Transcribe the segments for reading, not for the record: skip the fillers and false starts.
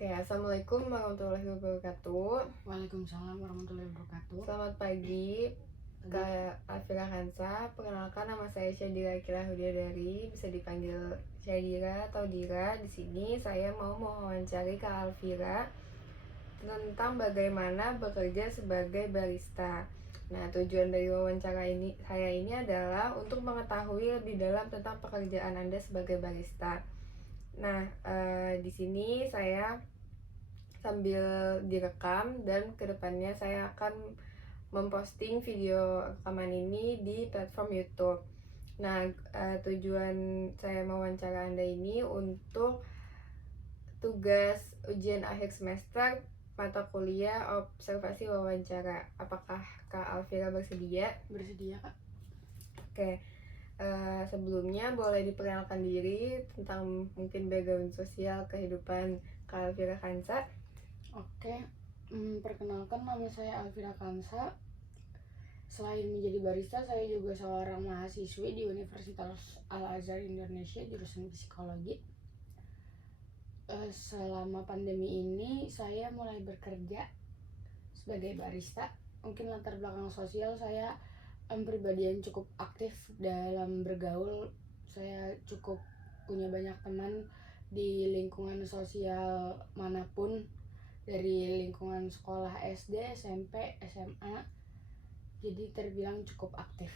Oke, Assalamualaikum warahmatullahi wabarakatuh. Waalaikumsalam warahmatullahi wabarakatuh. Selamat pagi, Kak Alfira Hansa. Perkenalkan, nama saya Syadira Akila Hudiadari, bisa dipanggil Syadira atau Dira. Di sini saya mau mewawancari Kak Alfira tentang bagaimana bekerja sebagai barista. Nah, tujuan dari wawancara saya ini adalah untuk mengetahui lebih dalam tentang pekerjaan Anda sebagai barista. Nah, di sini saya sambil direkam dan kedepannya saya akan memposting video rekaman ini di platform YouTube. Nah, tujuan saya mewawancara Anda ini untuk tugas ujian akhir semester mata kuliah observasi wawancara. Apakah Kak Alfira bersedia? Bersedia, Kak? Oke, sebelumnya boleh diperkenalkan diri tentang mungkin background sosial kehidupan Kak Alfira Hansa. Oke, perkenalkan nama saya Alfira Kansa. Selain menjadi barista, saya juga seorang mahasiswi di Universitas Al-Azhar Indonesia, jurusan psikologi. Selama pandemi ini, saya mulai bekerja sebagai barista. Mungkin latar belakang sosial saya pribadi yang cukup aktif dalam bergaul. Saya cukup punya banyak teman di lingkungan sosial manapun, dari lingkungan sekolah SD, SMP, SMA. Jadi terbilang cukup aktif.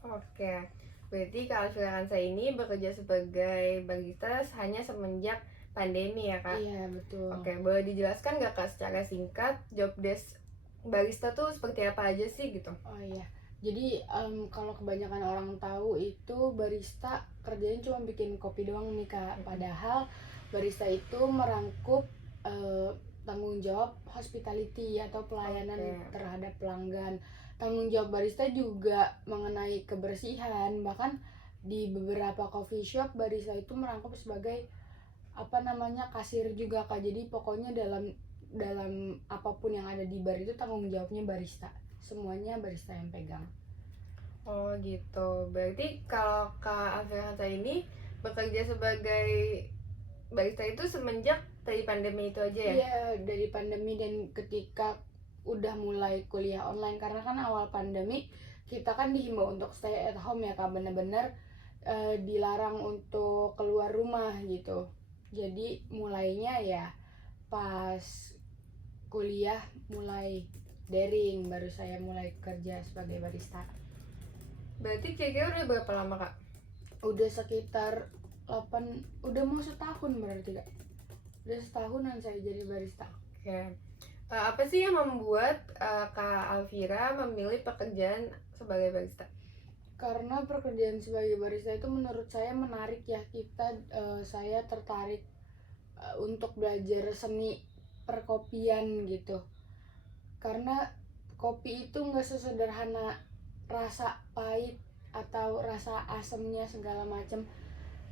Oke, berarti Kak Alfira Hansa ini bekerja sebagai barista hanya semenjak pandemi ya Kak? Iya, betul. Oke, boleh dijelaskan nggak Kak secara singkat job desk barista tuh seperti apa aja sih gitu? Oh iya, jadi kalau kebanyakan orang tahu itu barista kerjanya cuma bikin kopi doang nih Kak. Padahal barista itu merangkup tanggung jawab hospitality atau pelayanan terhadap pelanggan. Tanggung jawab barista juga mengenai kebersihan. Bahkan di beberapa coffee shop barista itu merangkup sebagai kasir juga Kak. Jadi pokoknya dalam apapun yang ada di bar itu tanggung jawabnya barista. Semuanya barista yang pegang. Oh gitu, berarti kalau Kak Alfira Hansa ini bekerja sebagai barista itu semenjak dari pandemi itu aja ya? Iya, dari pandemi dan ketika udah mulai kuliah online, karena kan awal pandemi kita kan dihimbau untuk stay at home ya Kak, bener-bener dilarang untuk keluar rumah gitu. Jadi mulainya ya pas kuliah mulai daring, baru saya mulai kerja sebagai barista. Berarti kira-kira udah berapa lama Kak? Udah sekitar 8, udah mau setahun berarti Kak. Udah setahunan saya jadi barista. Oke. Apa sih yang membuat Kak Alfira memilih pekerjaan sebagai barista? Karena pekerjaan sebagai barista itu menurut saya menarik ya. Saya tertarik untuk belajar seni perkopian gitu. Karena kopi itu nggak sesederhana rasa pahit atau rasa asamnya segala macam.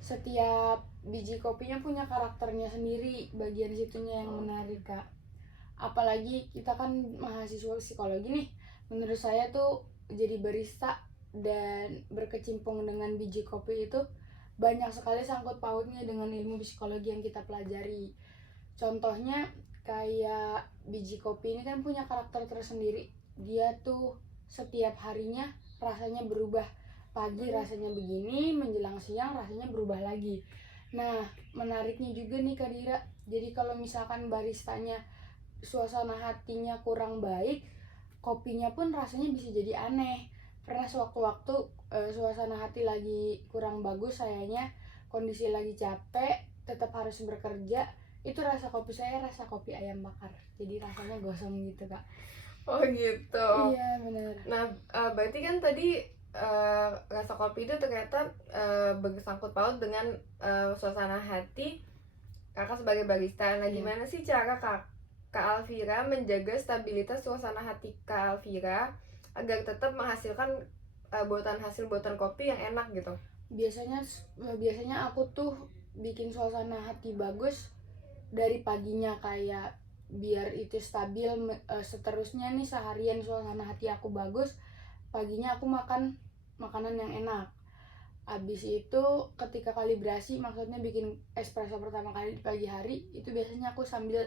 Setiap biji kopinya punya karakternya sendiri, bagian situnya yang menarik Kak. Apalagi kita kan mahasiswa psikologi nih, menurut saya tuh jadi barista dan berkecimpung dengan biji kopi itu banyak sekali sangkut pautnya dengan ilmu psikologi yang kita pelajari. Contohnya kayak biji kopi ini kan punya karakter tersendiri. Dia tuh setiap harinya rasanya berubah. Pagi rasanya begini, menjelang siang rasanya berubah lagi. Nah, menariknya juga nih Kak Dira. Jadi kalau misalkan baristanya suasana hatinya kurang baik, kopinya pun rasanya bisa jadi aneh. Pernah sewaktu-waktu suasana hati lagi kurang bagus, sayanya kondisi lagi capek, tetap harus bekerja, itu rasa kopi saya rasa kopi ayam bakar, jadi rasanya gosong gitu Kak. Oh gitu. Iya benar. Nah, berarti kan tadi rasa kopi itu ternyata bersangkut paut dengan suasana hati kakak sebagai barista. Nah, gimana sih cara Kak Alfira menjaga stabilitas suasana hati Kak Alfira agar tetap menghasilkan hasil buatan kopi yang enak gitu? Biasanya aku tuh bikin suasana hati bagus dari paginya, kayak biar itu stabil. Seterusnya nih seharian suasana hati aku bagus, paginya aku makan makanan yang enak. Habis itu ketika kalibrasi, maksudnya bikin espresso pertama kali di pagi hari, itu biasanya aku sambil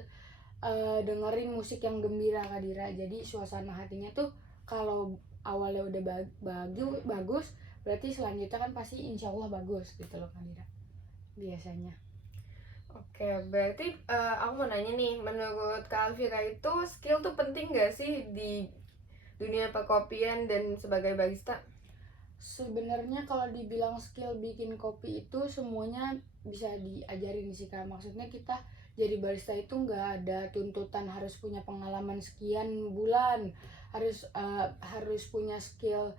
dengerin musik yang gembira Kak Dira. Jadi suasana hatinya tuh kalau awalnya udah bagus, berarti selanjutnya kan pasti insya Allah bagus gitu loh Kak Dira. Biasanya. Oke, berarti aku mau nanya nih, menurut Kak Alvira itu skill tuh penting gak sih di dunia perkopian dan sebagai barista? Sebenarnya kalau dibilang skill bikin kopi itu semuanya bisa diajarin sih Kak. Maksudnya kita jadi barista itu nggak ada tuntutan harus punya pengalaman sekian bulan, harus punya skill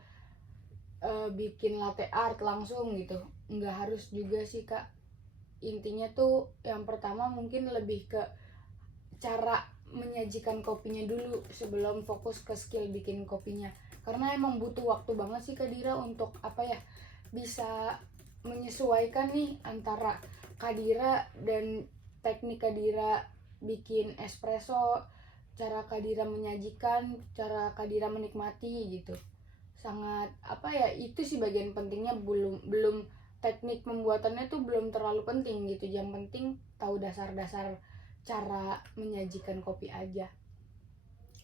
bikin latte art langsung gitu. Nggak harus juga sih Kak. Intinya tuh yang pertama mungkin lebih ke cara menyajikan kopinya dulu sebelum fokus ke skill bikin kopinya, karena emang butuh waktu banget sih Kak Dira untuk bisa menyesuaikan nih antara Kak Dira dan teknik Kak Dira bikin espresso, cara Kak Dira menyajikan, cara Kak Dira menikmati gitu. Sangat itu sih bagian pentingnya. Belum belum teknik pembuatannya tuh belum terlalu penting gitu, yang penting tahu dasar-dasar cara menyajikan kopi aja.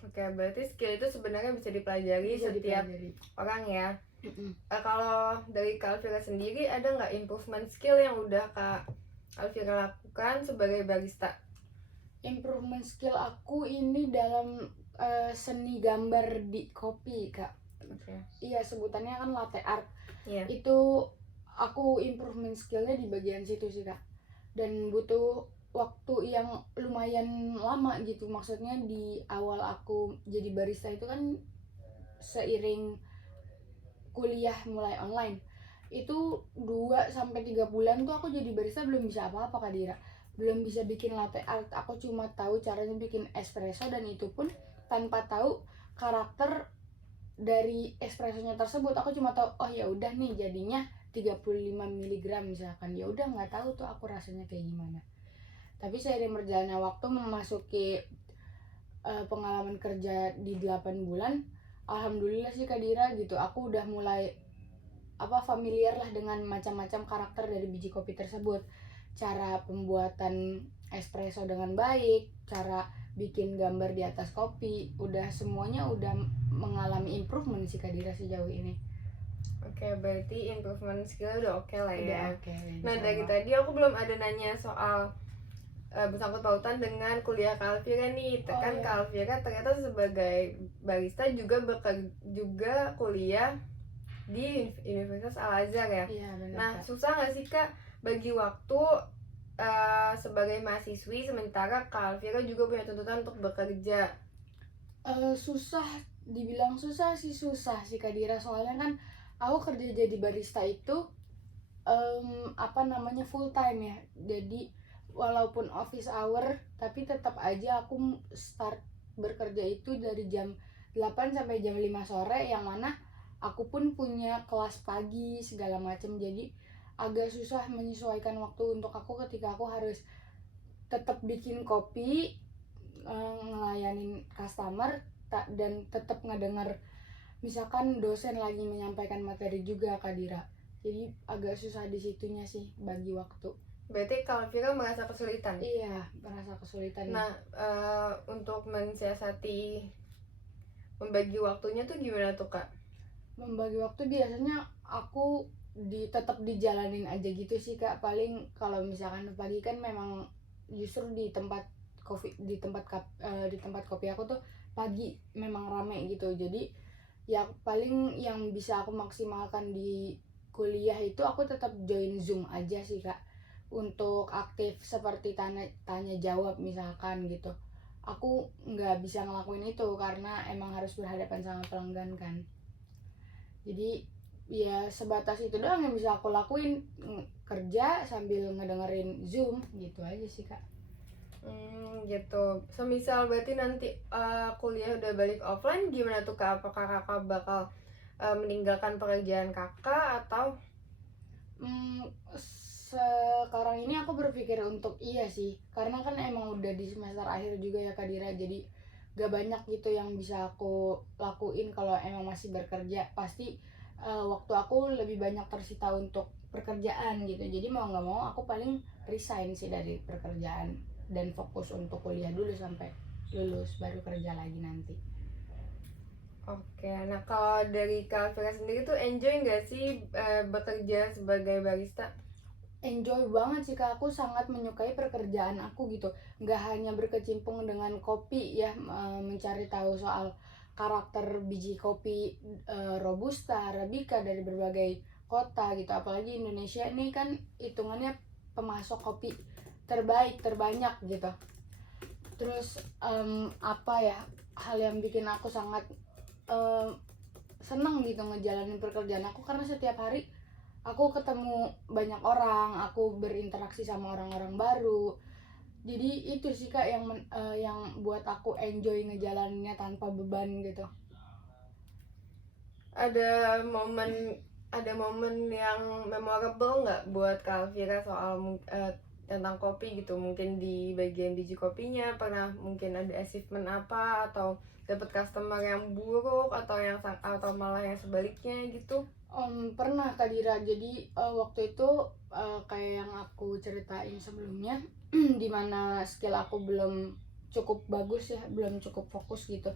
Oke, berarti skill itu sebenarnya bisa dipelajari setiap orang ya. Kalau dari Kak Alvira sendiri, ada nggak improvement skill yang udah Kak Alvira lakukan sebagai barista? Improvement skill aku ini dalam seni gambar di kopi Kak. Iya, sebutannya kan latte art. Itu aku improvement skillnya di bagian situ sih Kak, dan butuh waktu yang lumayan lama gitu. Maksudnya di awal aku jadi barista itu kan seiring kuliah mulai online, itu 2-3 bulan tuh aku jadi barista belum bisa apa-apa Kak Dira. Belum bisa bikin latte art, aku cuma tahu caranya bikin espresso, dan itu pun tanpa tahu karakter dari espressonya tersebut. Aku cuma tahu oh ya udah nih jadinya 35 mg misalkan, ya udah nggak tahu tuh aku rasanya kayak gimana. Tapi seiring berjalannya waktu memasuki pengalaman kerja di 8 bulan, alhamdulillah sih Kak Dira gitu, aku udah mulai familiar lah dengan macam-macam karakter dari biji kopi tersebut, cara pembuatan espresso dengan baik, cara bikin gambar di atas kopi, semuanya udah mengalami improvement sih Kak Dira sejauh ini. Oke, berarti improvement skill udah oke lah ya. Okay, nah dari tadi aku belum ada nanya soal bersangkut pautan dengan kuliah Kak Alvira nih. Kan Kak Alvira ternyata sebagai barista juga kuliah di Universitas Al Azhar ya. Iya, benar, nah Kak. Susah nggak sih Kak bagi waktu sebagai mahasiswi sementara Kak Alvira juga punya tuntutan untuk bekerja? Susah, dibilang susah sih Kak Dira, soalnya kan aku kerja jadi barista itu full time ya. Jadi walaupun office hour, tapi tetap aja aku start bekerja itu dari jam 8 sampai jam 5 sore, yang mana aku pun punya kelas pagi segala macam. Jadi agak susah menyesuaikan waktu untuk aku ketika aku harus tetap bikin kopi, ngelayanin customer, dan tetap ngedenger misalkan dosen lagi menyampaikan materi juga Kak Dira. Jadi agak susah di situnya sih bagi waktu. Berarti Kak Alvira merasa kesulitan? Iya, merasa kesulitan. Nah, untuk mensiasati membagi waktunya tuh gimana tuh Kak? Membagi waktu biasanya aku tetap dijalanin aja gitu sih Kak. Paling kalau misalkan pagi kan memang justru di tempat kopi aku tuh pagi memang rame gitu. Jadi ya paling yang bisa aku maksimalkan di kuliah itu aku tetap join Zoom aja sih Kak, untuk aktif seperti tanya jawab misalkan gitu. Aku nggak bisa ngelakuin itu karena emang harus berhadapan sama pelanggan kan. Jadi ya sebatas itu doang yang bisa aku lakuin, kerja sambil ngedengerin Zoom gitu aja sih Kak. Gitu. Semisal berarti nanti kuliah udah balik offline, gimana tuh Kak? Apakah Kakak bakal meninggalkan pekerjaan Kakak atau? Sekarang ini aku berpikir untuk iya sih, karena kan emang udah di semester akhir juga ya Kak Dira. Jadi gak banyak gitu yang bisa aku lakuin kalau emang masih bekerja. Pasti waktu aku lebih banyak tersita untuk pekerjaan gitu. Jadi mau nggak mau aku paling resign sih dari pekerjaan dan fokus untuk kuliah dulu sampai lulus baru kerja lagi nanti. Oke, nah kalau dari Kak Alvira sendiri tuh enjoy nggak sih bekerja sebagai barista? Enjoy banget sih Kak, aku sangat menyukai pekerjaan aku gitu. Nggak hanya berkecimpung dengan kopi ya, mencari tahu soal karakter biji kopi robusta, arabica dari berbagai kota gitu. Apalagi Indonesia ini kan hitungannya pemasok kopi terbanyak gitu. Terus apa ya, hal yang bikin aku sangat em, seneng gitu ngejalanin pekerjaan aku, karena setiap hari aku ketemu banyak orang, aku berinteraksi sama orang-orang baru. Jadi itu sih Kak yang buat aku enjoy ngejalaninnya tanpa beban gitu. Ada momen yang memorable nggak buat Kak Alvira soal tentang kopi gitu? Mungkin di bagian biji kopinya pernah mungkin ada achievement apa, atau dapat customer yang buruk, atau malah yang sebaliknya gitu? Pernah Kak Dira, jadi waktu itu kayak yang aku ceritain sebelumnya, dimana skill aku belum cukup bagus ya, belum cukup fokus gitu.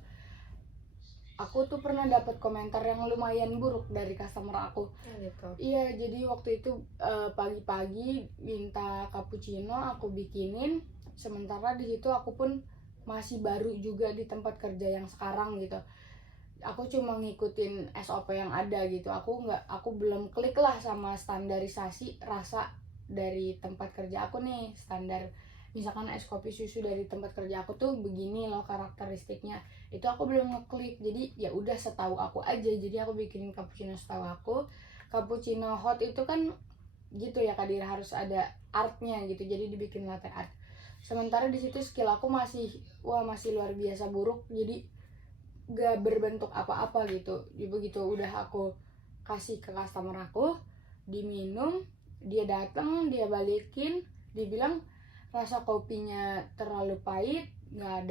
Aku tuh pernah dapat komentar yang lumayan buruk dari customer aku. Gitu. Iya, jadi waktu itu pagi-pagi minta cappuccino aku bikinin, sementara di situ aku pun masih baru juga di tempat kerja yang sekarang gitu. Aku cuma ngikutin SOP yang ada gitu. Aku belum klik lah sama standarisasi rasa dari tempat kerja aku nih. Standar misalkan es kopi susu dari tempat kerja aku tuh begini loh karakteristiknya, itu aku belum ngeklik. Jadi ya udah setahu aku aja, jadi aku bikinin cappuccino setahu aku. Cappuccino hot itu kan gitu ya Kadir, harus ada artnya gitu, jadi dibikin latte art. Sementara di situ skill aku masih luar biasa buruk, jadi gak berbentuk apa-apa gitu. Jadi begitu udah aku kasih ke customer aku, diminum, dia datang, dia balikin, dibilang rasa kopinya terlalu pahit, nggak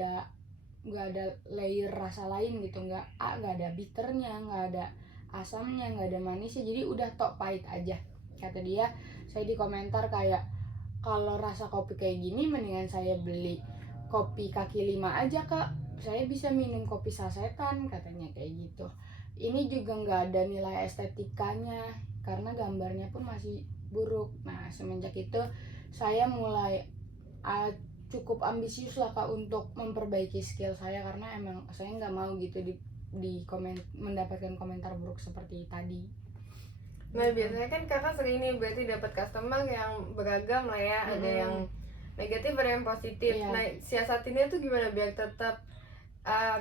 ada layer rasa lain gitu, nggak ada bitternya, nggak ada asamnya, nggak ada manisnya, jadi udah tok pahit aja kata dia. Saya di komentar kayak, kalau rasa kopi kayak gini mendingan saya beli kopi kaki lima aja Kak, saya bisa minum kopi sasetan, katanya kayak gitu. Ini juga nggak ada nilai estetikanya karena gambarnya pun masih buruk. Nah semenjak itu saya mulai cukup ambisius lah Kak untuk memperbaiki skill saya, karena emang saya nggak mau gitu mendapatkan komentar buruk seperti tadi. Nah biasanya kan kakak sering nih berarti dapat customer yang beragam lah ya, ada yang negatif ada yang positif. Iya. Nah siasatinnya tuh gimana biar tetap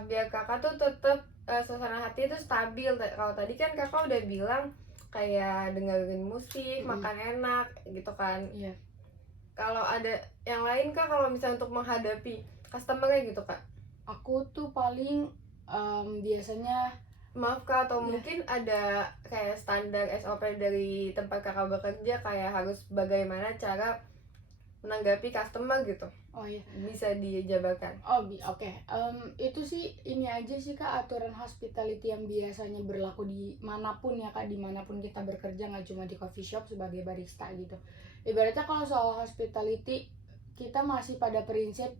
biar kakak tuh tetap suasana hati itu stabil? Kalau tadi kan kakak udah bilang kayak dengerin musik, makan enak gitu kan. Iya. Kalau ada yang lain kak, kalau misalnya untuk menghadapi customernya gitu kak? Aku tuh paling biasanya, Maaf kak, atau mungkin ada kayak standar SOP dari tempat kakak bekerja, kayak harus bagaimana cara menanggapi customer gitu, oh iya, bisa dijabarkan? oke. Itu sih ini aja sih Kak, aturan hospitality yang biasanya berlaku di manapun ya Kak, dimanapun kita bekerja, nggak cuma di coffee shop sebagai barista gitu. Ibaratnya kalau soal hospitality, kita masih pada prinsip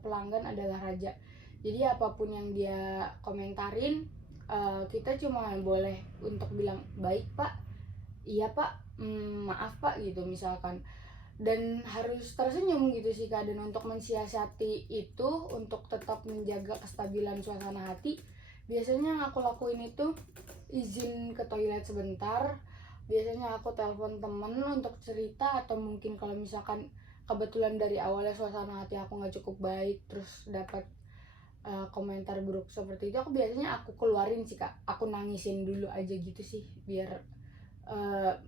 pelanggan adalah raja. Jadi apapun yang dia komentarin, kita cuma boleh untuk bilang baik Pak, iya Pak, maaf Pak gitu misalkan, dan harus tersenyum gitu sih Kak. Dan untuk mensiasati itu, untuk tetap menjaga kestabilan suasana hati, biasanya yang aku lakuin itu izin ke toilet sebentar. Biasanya aku telepon temen untuk cerita, atau mungkin kalau misalkan kebetulan dari awalnya suasana hati aku nggak cukup baik, terus dapat komentar buruk seperti itu, aku biasanya keluarin sih Kak, aku nangisin dulu aja gitu sih, biar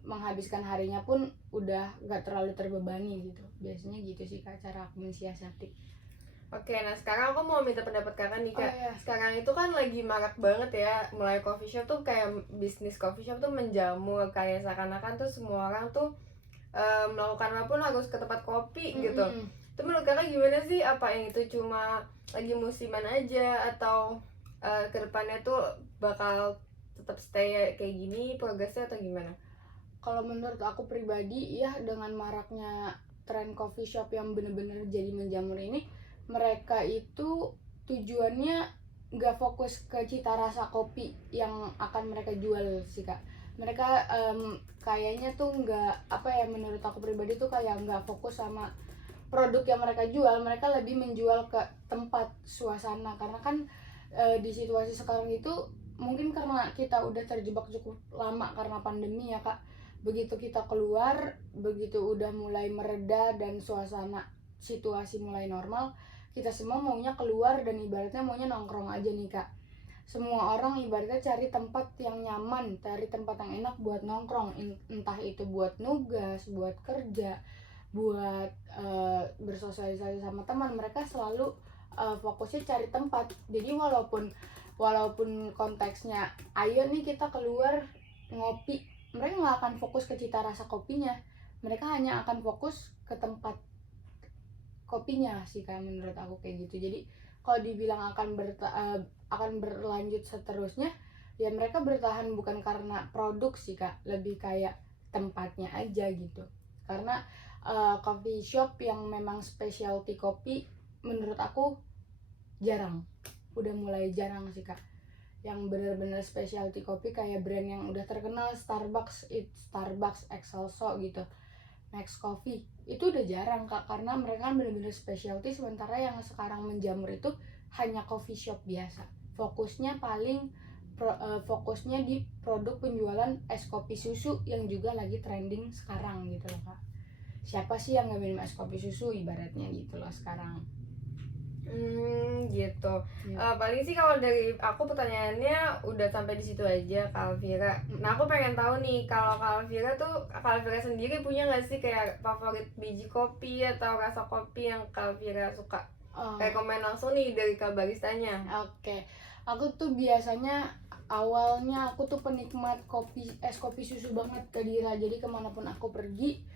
menghabiskan harinya pun udah gak terlalu terbebani gitu. Biasanya gitu sih Kak cara aku mensiasati. Oke, nah sekarang aku mau minta pendapat kakak nih kak. Iya. Sekarang itu kan lagi marak banget ya, mulai coffee shop tuh, kayak bisnis coffee shop tuh menjamur, kayak seakan-akan tuh semua orang tuh melakukan apapun harus ke tempat kopi gitu. Itu menurut kakak gimana sih? Apa yang itu cuma lagi musiman aja, atau kedepannya tuh bakal tetap stay kayak gini progresnya atau gimana? Kalau menurut aku pribadi ya, dengan maraknya tren coffee shop yang bener-bener jadi menjamur ini, mereka itu tujuannya nggak fokus ke cita rasa kopi yang akan mereka jual sih kak. Mereka kayaknya tuh nggak, apa ya, menurut aku pribadi tuh kayak nggak fokus sama produk yang mereka jual. Mereka lebih menjual ke tempat, suasana, karena kan di situasi sekarang itu mungkin karena kita udah terjebak cukup lama karena pandemi ya kak. Begitu kita keluar, begitu udah mulai mereda dan suasana situasi mulai normal, kita semua maunya keluar dan ibaratnya maunya nongkrong aja nih kak. Semua orang ibaratnya cari tempat yang nyaman, cari tempat yang enak buat nongkrong, entah itu buat nugas, buat kerja, buat bersosialisasi sama teman. Mereka selalu fokusnya cari tempat. Jadi walaupun konteksnya ayo nih kita keluar ngopi, mereka nggak akan fokus ke cita rasa kopinya. Mereka hanya akan fokus ke tempat kopinya sih kayak, menurut aku kayak gitu. Jadi kalau dibilang akan berlanjut seterusnya, ya mereka bertahan bukan karena produk sih kak, lebih kayak tempatnya aja gitu. Karena coffee shop yang memang specialty kopi menurut aku jarang, udah mulai jarang sih kak. Yang bener-bener specialty kopi kayak brand yang udah terkenal, Starbucks, Excelso gitu, Max Coffee, itu udah jarang kak, karena mereka kan bener-bener specialty. Sementara yang sekarang menjamur itu hanya coffee shop biasa, fokusnya fokusnya di produk penjualan es kopi susu yang juga lagi trending sekarang gitu loh kak. Siapa sih yang gak minum es kopi susu ibaratnya gitu loh sekarang. Gitu. Ya. Paling sih kalau dari aku pertanyaannya udah sampai di situ aja Kak Alvira. Nah aku pengen tahu nih, kalau Kak Alvira sendiri punya nggak sih kayak favorit biji kopi atau rasa kopi yang Kak Alvira suka? Kayak komen langsung nih dari Kak baristanya. Oke. Aku tuh biasanya awalnya aku tuh penikmat es kopi susu banget Kak Dira. Jadi kemanapun aku pergi,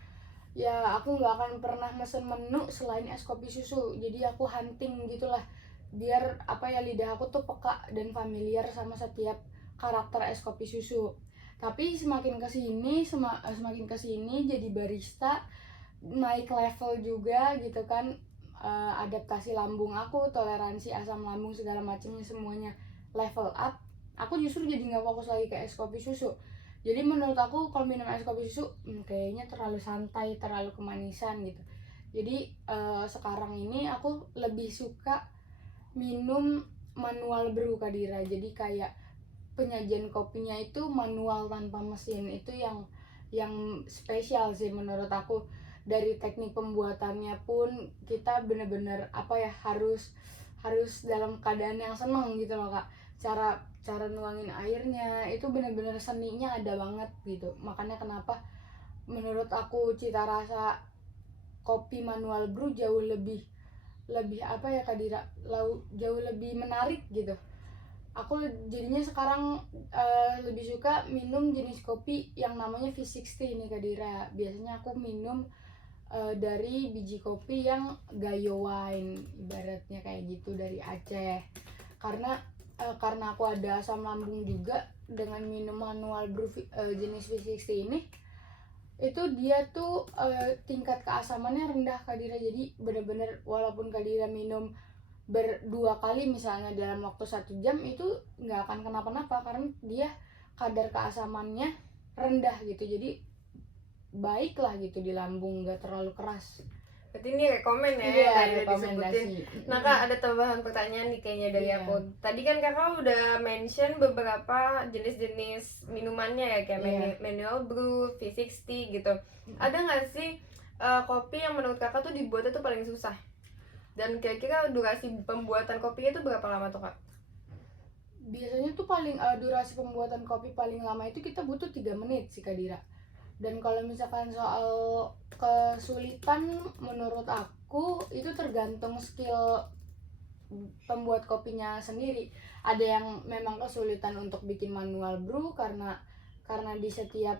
ya aku nggak akan pernah mesen menu selain es kopi susu. Jadi aku hunting gitulah, biar apa ya, lidah aku tuh peka dan familiar sama setiap karakter es kopi susu. Tapi semakin kesini jadi barista, naik level juga gitu kan. Adaptasi lambung aku, toleransi asam lambung segala macamnya semuanya level up. Aku justru jadi nggak fokus lagi ke es kopi susu. Jadi menurut aku kalau minum es kopi susu kayaknya terlalu santai, terlalu kemanisan gitu. Jadi sekarang ini aku lebih suka minum manual brew Kak Dira. Jadi kayak penyajian kopinya itu manual tanpa mesin. Itu yang spesial sih menurut aku. Dari teknik pembuatannya pun kita bener-bener apa ya, harus dalam keadaan yang seneng gitu loh kak. Cara nuangin airnya itu bener-bener seninya ada banget gitu. Makanya kenapa menurut aku cita rasa kopi manual brew jauh lebih apa ya Kak Dira, jauh lebih menarik gitu. Aku jadinya sekarang lebih suka minum jenis kopi yang namanya V60 nih Kak Dira. Biasanya aku minum dari biji kopi yang Gayo Wine, ibaratnya kayak gitu, dari Aceh. Karena aku ada asam lambung juga, dengan minum manual brew jenis V60 ini, itu dia tuh tingkat keasamannya rendah Kak Dira. Jadi bener-bener walaupun Kak Dira minum berdua kali misalnya dalam waktu 1 jam, itu nggak akan kenapa-napa karena dia kadar keasamannya rendah gitu. Jadi baik lah gitu di lambung, nggak terlalu keras. Berarti ini rekomen ya, Iya, tadi udah rekomendasi. disebutin. Nah kak, ada tambahan pertanyaan nih kayaknya dari Iya. aku. Tadi kan kakak udah mention beberapa jenis-jenis minumannya ya, kayak Iya. manual brew, V60 gitu. Ada nggak sih kopi yang menurut kakak tuh dibuatnya tuh paling susah? Dan kira-kira durasi pembuatan kopinya tuh berapa lama tuh kak? Biasanya tuh durasi pembuatan kopi paling lama itu kita butuh 3 menit sih Kak Dira. Dan kalau misalkan soal kesulitan, menurut aku itu tergantung skill pembuat kopinya sendiri. Ada yang memang kesulitan untuk bikin manual brew karena di setiap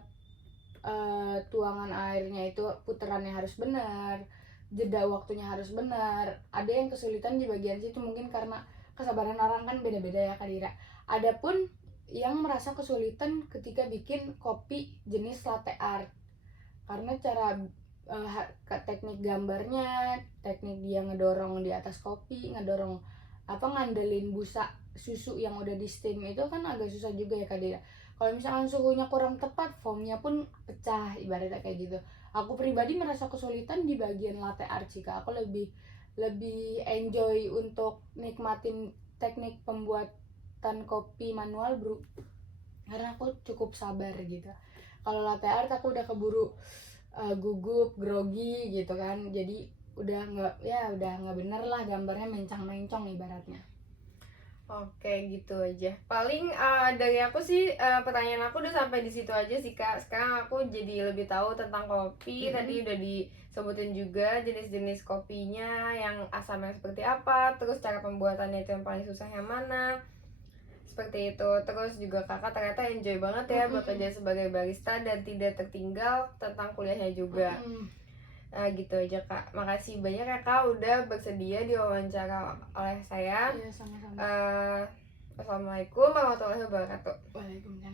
tuangan airnya itu putarannya harus benar, jeda waktunya harus benar. Ada yang kesulitan di bagian situ, mungkin karena kesabaran orang kan beda-beda ya Kak Dira. Adapun yang merasa kesulitan ketika bikin kopi jenis latte art, karena cara teknik gambarnya, teknik dia ngedorong di atas kopi, ngedorong ngandelin busa susu yang udah di steam itu kan agak susah juga ya Kak Dea. Kalau misalkan suhunya kurang tepat, foamnya pun pecah, ibaratnya kayak gitu. Aku pribadi merasa kesulitan di bagian latte art sih Kak. Aku lebih lebih enjoy untuk nikmatin teknik pembuatan kopi manual bro, karena aku cukup sabar gitu. Kalau latte art aku udah keburu gugup, grogi gitu kan, jadi udah nggak bener lah, gambarnya mencang-mencong ibaratnya. Oke, gitu aja. Paling dari aku sih pertanyaan aku udah sampai di situ aja sih Kak. Sekarang aku jadi lebih tahu tentang kopi. Tadi udah disebutin juga jenis-jenis kopinya, yang asamnya seperti apa, terus cara pembuatannya itu yang paling susah yang mana. Seperti itu. Terus juga Kakak ternyata enjoy banget ya bekerja sebagai barista dan tidak tertinggal tentang kuliahnya juga. Gitu aja Kak. Makasih banyak ya Kak udah bersedia diwawancara oleh saya. Iya, sama-sama. Assalamualaikum warahmatullahi wabarakatuh. Waalaikumsalam.